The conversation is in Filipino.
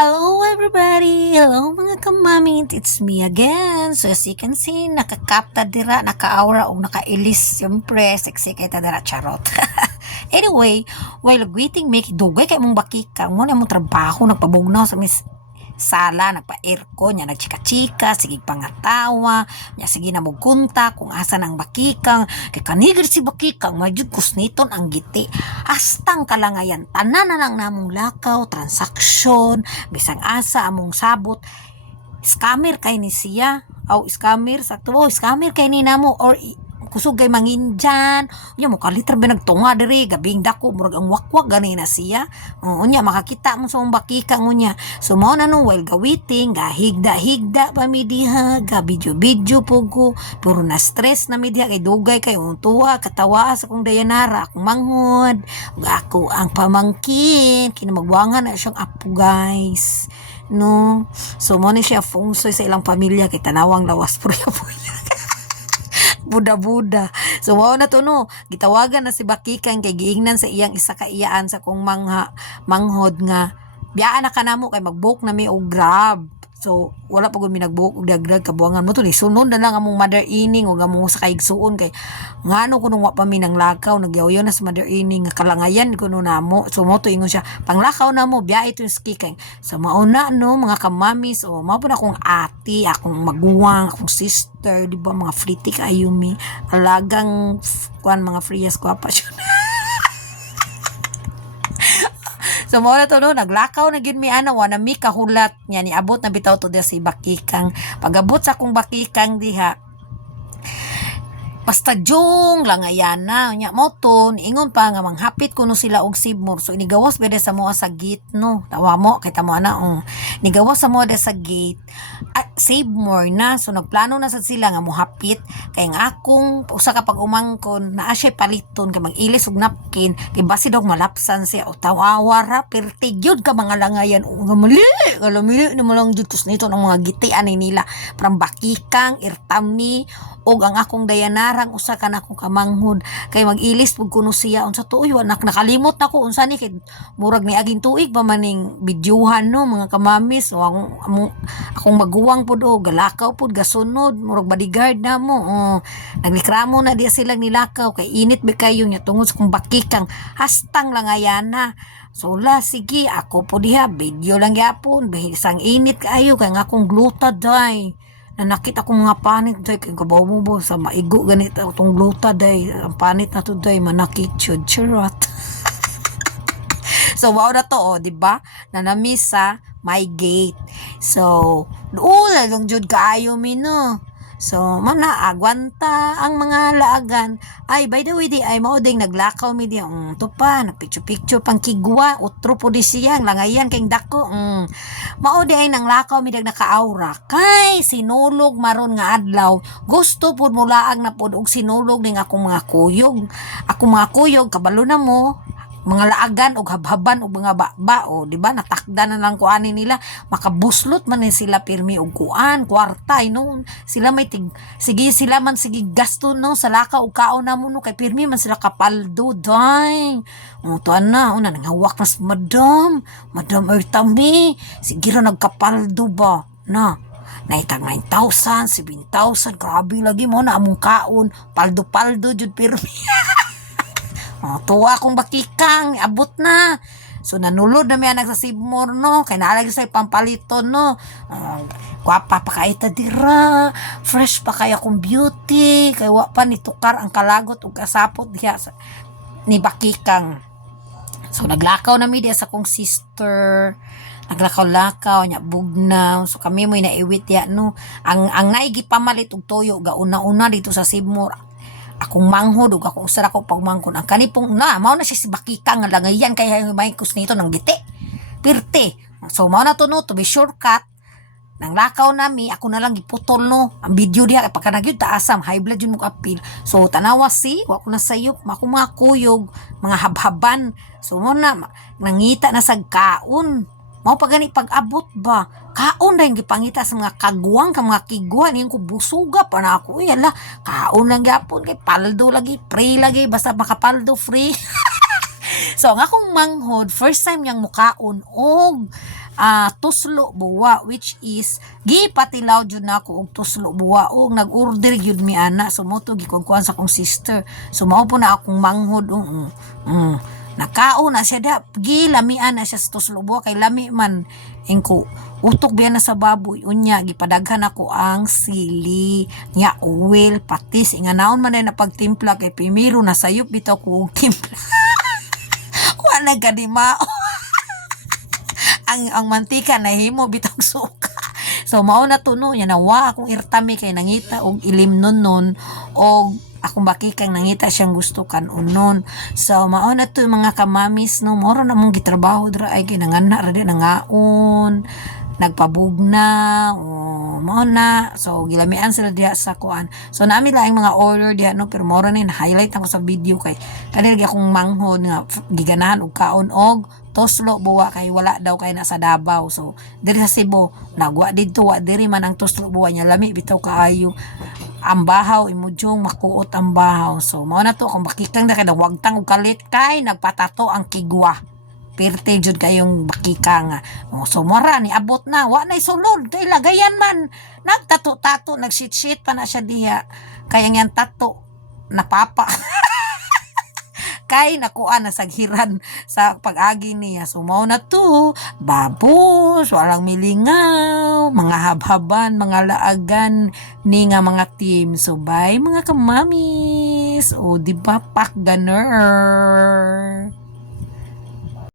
Hello everybody! Hello mga kamamit! It's me again! So as you can see, nakakapta dira, naka-aura o nakailis. Siyempre, sexy kay tadara charot. Anyway, while greeting make dugay kay mong bakika, mo na mong trabaho, nagpabugnaw sa sala, nagpa-aircon, niya nagchika-chika, sige pangatawa, niya sige na mugunta kung asan ang bakikang, kay kanigir si bakikang, majud kusniton ang giti. Hastang kalangayan, tanan na lang namong lakaw, transaksyon, bisang asa among sabot, scammer kay ni siya, scammer, sakto, scammer kay ni namo, or kusog kay manginjan unya mo kaliter binagtunga diri gabing dako murag ang wakwak gani na siya unya makakita mo sa bakika ngunya so mao na no while gawiting gahigda pa mi diha ga video pogo puro na stress na mi diha kay dugay kay untuwa katawa sa kong dayanara akong manghod ug ako ang pamangkin kinamagwangan na siyang apo guys no so mo ni siya fungsoy sa ilang pamilya kay tanawang lawas purya buda-buda. So, wow na to no. Gitawagan na si Bakikang kay giingnan sa iyang isa ka iyaan sa kung manghod nga. Biyaan na ka na mo kay mag-book na mi og Grab. So, wala pa gud mi nag-book og dagdag kabuangan mo to ni sunod na lang among mother ining og among sa kaigsuon kay ngano kuno wa pa mi nang lakaw nagyaw na sa mother ining nga kalangayan kuno namo. So, mo to ingon siya panglakaw na mo biya ito yung skikay. So, mauna no mga kamamis o mao na akong ati, akong maguwang, akong sister, di ba mga fliti kayo mi alagang kuan mga frias ko pa siya. So mo na to no, naglakaw na gyud mi ana wa na mi kahulat nya ni abot na bitaw to si Bakikang. Pagabot sa akong Bakikang diha, basta jong lang ayan na nya mo to niingon pa nga manghapit kuno sila og sibmor so inigawas bede sa mo sa gate no tawa mo kay tamo ana nigawas sa mo sa gate at save more na so nagplano na sad sila nga mohapit kay ang akong usa ka pag-umangkon naa siya paliton kay mag-ilis og napkin kay basi dog malapsan siya o tawawara perti gyud ka mga langayan o nga mali galamili na malang jud nito ang mga gitian nila from Bakikang Irtami og ang akong dayanarang usa ka na akong kamanghod kay mag-ilis pug kuno siya unsa tuoy wa nakalimot nako unsa ni kay murag ni aging tuig pa maning bidyuhan no mga kamamis o akong maguwang pud o galakaw pud gasunod murag bodyguard na mo naglikramo na diya silang nilakaw kay init ba kayo nya tungod sa kong Bakikang hastang lang ayana so la sige ako po diha video lang gyapon bihisang init kaayo kay nga akong gluta day na nakita ko mga panit day kay kabaw mo bo sa maigo ganito itong gluta day ang panit na to day manakit yun charot. So wow na to di ba na namiss sa my gate so doon lang jud kaayo mi no. So, ma'am na, agwanta ang mga laagan. Ay, by the way, di ay mauding naglakaw mi di. To pa, nagpicture-picture pang kigwa. Utro po di siyang, langayan kayong dako. Maudi ay nang lakaw mi naka-aura. Kay, sinulog maron nga adlaw. Gusto po mulaag na po og sinulog ning akong mga kuyog. Akong mga kuyog, kabalo na mo. Mga laagan o habhaban o mga baba o di ba natakda na lang kuanin nila makabuslot man ni sila pirmi og kuan kwarta no sila may sige sila man sige gasto no sa laka og kaon na mo no kay pirmi man sila kapaldo day to na una nanghawak na si madam Ertami sige ra nagkapaldo ba na naitag 9,000 7,000 grabe lagi mo na among kaon paldo jud pirmi. Tuwa akong Bakikang, abot na. So, nanulod na may anak sa sibmor, no? Kaya naalagay sa pampaliton, no? Kwapa pa kaya dira. Fresh pa kaya akong beauty. Kaya wa pa nitukar ang kalagot o kasapot diya ni Bakikang. So, naglakaw na mi diya sa kong sister. Naglakaw-lakaw, nya bugnaw. So, kami mo'y naiwit ya, no? Ang naigi pamalit og toyo, gauna-una dito sa sibmor. Akong manghod ug akong usara ko pagmangkon ang kanipong na mao na siya si Bakikang nga langayan kay may kus nito ng giti pirte so mao na to no to be shortcut nang lakaw nami ako na lang giputol no ang video diha kay pagka nagyud taasam high blood yun mo apil so tanawa wa ko na sayop ako mga kuyog mga habhaban so mo na nangita na sa kaon mao pa gani pag-abot ba kaon rin gipangita sa mga kagwang ka mga kiguan yung kubusuga pa na ako yala kaon lang gyapon kay paldo lagi free lagi basta makapaldo free So ang akong manghod first time yang mukaon og tuslo buwa, which is gipatilaw jud nako og tuslo buwa og nag-order jud mi ana, so mo to gikuan sa akong sister, so mao po na akong manghod. Nakaon na siya da, gilamian na siya sa tuslo buwa kay lami man engko utok biya na sa baboy, unya gipadaghan ako ang sili nya oil patis nga naon man na pagtimpla kay primero na sayop bitaw ko og timpla. Wala ganimao. ang mantika na himo bitang suka. So mao na tuno nya nawa akong irtami kay nangita og ilim nun og akong bakikang nangita siyang gusto kanunon. So mao na to mga kamamis no, moro na mong gitrabaho dra ay ginangana ra di nangaon nagpabugna mao na, so gilamian sila diha sa kuan. So nami lang mga order diha no, pero moro na highlight ako sa video kay kanil akong manghod nga giganahan og kaon og toslo buwa kay wala daw kay nasa Davao. So diri sa Cebu nagwa didto wa diri man ang toslo buwa nya lami bitaw kaayo ang bahaw imudyong makuot ang bahaw. So mao na to kung bakikang na kay wagtang og kalit kay nagpatato ang kigwa perte jud kayong bakika nga. So mora ni abot na wa na sulod kay lagayan man nagtato-tato nagsit-sit pa na siya diha kaya yang tato napapa kay nakuha na saghiran sa pag-agi niya. So mao na to babos walang milingaw mga habhaban mga laagan ni nga mga team. So bye mga kamamis, o di ba pak ganer.